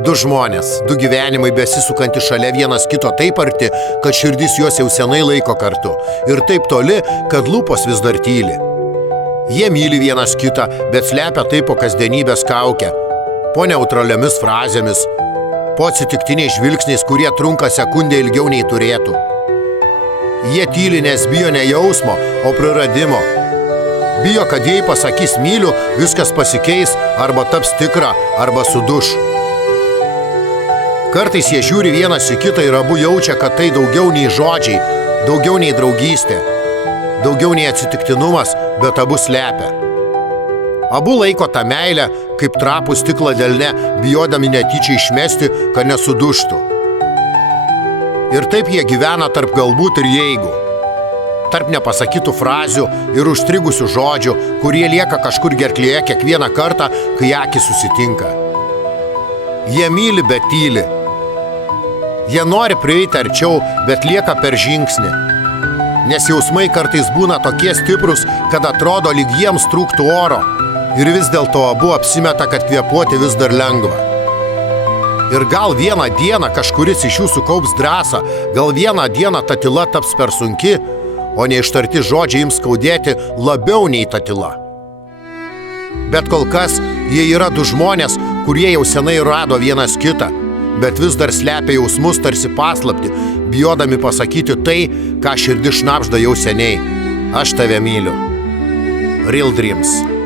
Du žmonės, du gyvenimai besisukantys šalia vienas kito taip arti, kad širdis juos jau senai laiko kartu. Ir taip toli, kad lūpos vis dar tyli. Jie myli vienas kitą, bet slepia tai po kasdienybės kaukę, po neutraliomis frazėmis, po atsitiktiniais žvilgsniais, kurie trunka sekundę ilgiau nei turėtų. Jie tyli, nes bijo ne jausmo, o praradimo. Bijo, kad jei pasakys myliu, viskas pasikeis, arba taps tikra, arba suduš. Kartais jie žiūri vienas į kitą ir abu jaučia, kad tai daugiau nei žodžiai, daugiau nei draugystė, daugiau nei atsitiktinumas, bet abu slepia. Abu laiko tą meilę kaip trapų stiklą delne, bijodami netyčia išmesti, kad nesuduštų. Ir taip jie gyvena tarp galbūt ir jeigu. Tarp nepasakytų frazių ir užstrigusių žodžių, kurie lieka kažkur gerklėje kiekvieną kartą, kai akys susitinka. Jie myli, bet tyli. Jie nori prieiti arčiau, bet lieka per žingsnį. Nes jausmai kartais būna tokie stiprus, kad atrodo, lyg jiems trūktų oro. Ir vis dėlto abu apsimeta, kad kvėpuoti vis dar lengva. Ir gal vieną dieną kažkuris iš jų sukaups drąsą, gal vieną dieną ta tyla taps per sunki, o neištarti žodžiai ims skaudėti labiau nei ta tyla. Bet kol kas jie yra du žmonės, kurie jau senai rado vienas kitą, bet vis dar slepia jausmus tarsi paslaptį, bijodami pasakyti tai, ką širdis šnabžda jau seniai. Aš tave myliu. Real Dreams.